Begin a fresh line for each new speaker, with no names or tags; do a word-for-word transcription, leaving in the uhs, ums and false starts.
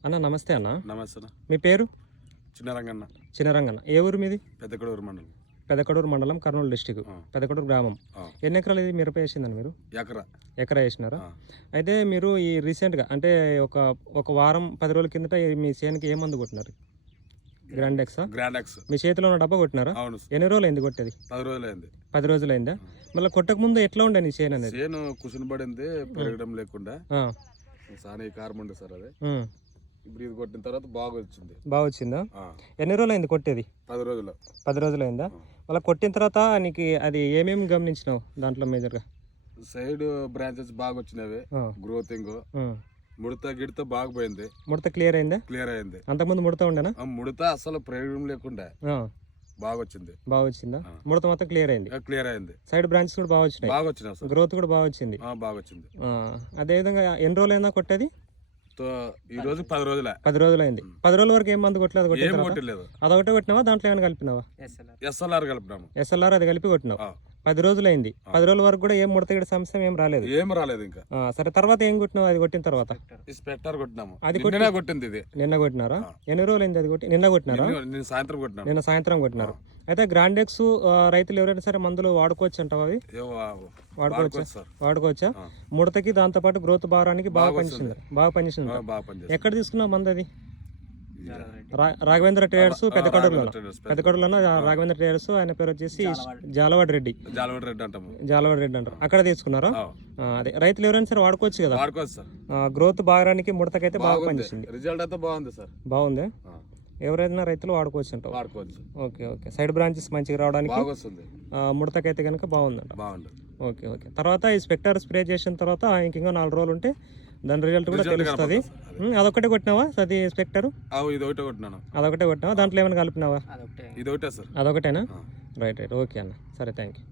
అన్న నమస్తే అన్న.
నమస్తే అన్న.
మీ పేరు?
చిన్నరంగన్న.
చిన్నరంగన్న. ఏ ఊరు మీది?
పెద్దకడూరు మండలం.
పెదకడూరు మండలం, కర్నూలు డిస్టిక్,
ఆ.
పెదకడూరు గ్రామం.
ఆ.
ఎన్ని ఎకరాలు ఇది మిరప వేసిందని మీరు?
ఎకరా.
ఎకరా వేసినారా?
ఆ.
అయితే మీరు ఈ రీసెంట్గా అంటే ఒక ఒక వారం పది రోజుల కిందట ఈ మీ చేనుకి ఏ మందు కొట్టినారు? గ్రాండ్ ఎక్సా?
Grand X.
మీ చేతిలో ఉన్న డబ్బా కొట్టినారా?
అవును సార్.
ఎన్ని రోజులు అయింది కొట్టేది?
పది రోజులైంది.
పది రోజులు అయిందా? మళ్ళీ కొట్టక ముందు ఎట్లా ఉండే నీ చేను అనేది?
చేను కుసుని పడింది, పెరగడం లేకుండా
ఆ.
సానే కారం ఉండే సార్ అదే.
ఉమ్.
ఇప్పుడు ఇది కొట్టిన తర్వాత బాగా వచ్చింది.
బాగా వచ్చిందా?
ఆ.
ఎన్ని రోజులు అయింది కొట్టేది?
పది రోజులు.
పది రోజులు అయిందా? మళ్ళీ కొట్టిన తర్వాత నీకు అది ఏమేమి గమనించినావు దాంట్లో మేజర్గా?
సైడ్ బ్రాంచెస్ బాగా వచ్చినవి,
ఆ.
గ్రోతింగ్,
ఉమ్.
ముడత గిడత బాగా పోయింది,
ముడత క్లియర్ అయిందా?
క్లియర్ అయింది.
అంతకుముందు ముడత ఉండేనా?
ఆ ముడత అసలు ప్రయోగం లేకుండా
ఆ.
బాగా వచ్చింది.
బాగా వచ్చిందా?
ఆ.
ముడత మొత్తం క్లియర్ అయింది,
క్లియర్ అయింది.
సైడ్ బ్రాంచెస్ కూడా బాగా వచ్చినాయి,
బాగా వచ్చినాయి సార్.
గ్రోత్ కూడా బాగా వచ్చింది.
ఆ, బాగా వచ్చింది.
ఆ, అదేవిధంగా ఎన్ని రోజులు అయిందా కొట్టేది?
తో ఈ రోజు పది రోజులే.
పది రోజులు అయింది. పది రోజుల వరకు ఏం మందు కొట్టలేదు?
ఏం
కొట్టిన తర్వాత
కొట్టలేదు.
అదొకటే కొట్టినావా? దాంట్లో ఏమైనా కలిపినావా?
ఎస్ఎల్ఆర్ కలిపినాము.
ఎస్ఎల్ఆర్ అది కలిపి కొట్టినావు.
ఆ.
పది రోజులు అయింది. పది రోజుల వరకు కూడా ఏం ముడతగిడ సమస్య ఏం రాలేదు.
ఏం రాలేదు ఇంకా.
ఆ, సరే, తర్వాత ఏం కొట్టినావు అది కొట్టిన తర్వాత?
ఈ స్పెక్టర్ కొట్టినాము.
అది
నిన్ననే కొట్టింది ఇది.
నిన్న కొట్టినారా?
ఆ.
ఎన్ని రోజులు అయింది అది కొట్టి? నిన్న కొట్టినారా?
నిన్న- నిన్న సాయంత్రం కొట్టినాము.
నిన్న సాయంత్రం కొట్టినారు. అయితే గ్రాండెక్స్ రైతులు ఎవరైనా సరే మందులు వాడుకోవచ్చు అంటావా? అవి
ఏ వా-
వాడుకోవచ్చా?
వాడుకోవచ్చు సార్.
వాడుకోవచ్చా?
ఆ.
ముడతకి దాంతో పాటు గ్రోత్ భారానికి బాగా
బాగా
పనిచేసింది. బాగా పనిచేసింది.
ఆ, బాగా పనిచేస్తుంది.
ఎక్కడ తీసుకున్నావు మందు అది? రా- రాఘవేంద్ర ట్రేడర్స్ పెద్దకడూరులో. పెద్దకడూరులో రాఘవేంద్ర ట్రేడర్స్, ఆయన పేరు వచ్చేసి జాలవాడ్ రెడ్డి.
జాలవాడ రెడ్డి అంటాము.
జాలవాడ్ రెడ్డి అంటారు. అక్కడ తీసుకున్నారా?
ఆ,
ఆ, అదే రైతులు ఎవరైనా సరే వాడుకోవచ్చు కదా.
వాడుకోవచ్చు సార్.
గ్రోత్ భారానికి ముడతకైతే బాగా
బాగుంది.
పనిచేసింది.
రిజల్ట్ అయితే బాగుంది సార్.
బాగుంది.
ఆ,
ఎవరైనా రైతులు వాడుకోవచ్చు అంటావు?
వాడుకోవచ్చు.
Okay okay. సైడ్ బ్రాంచెస్ మంచిగా రావడానికి,
బాగా వస్తుంది.
ఆ, ముడతకైతే కనుక బాగుందంట.
బాగుంది.
Okay okay. తర్వాత ఈ స్పెక్టర్ స్ప్రే చేసిన తర్వాత ఇంక ఇంకా నాలుగు రోజులు ఉంటే దాని రిజల్ట్ కూడా
రిజల్ట్
తెలుస్తుంది.
కనపడుతుంది.
ఉమ్, అదొకటే కొట్టినావా అది స్పెక్టర్?
ఆ, ఇది ఒకటే కొట్టినాను.
అదొకటే కొట్టినావా? దాంట్లో ఏమైనా కలిపినావా?
ఇది ఒకటే సార్.
అదొకటేనా?
ఆ.
Right right. ఓకే అన్న, సరే, థ్యాంక్ యూ.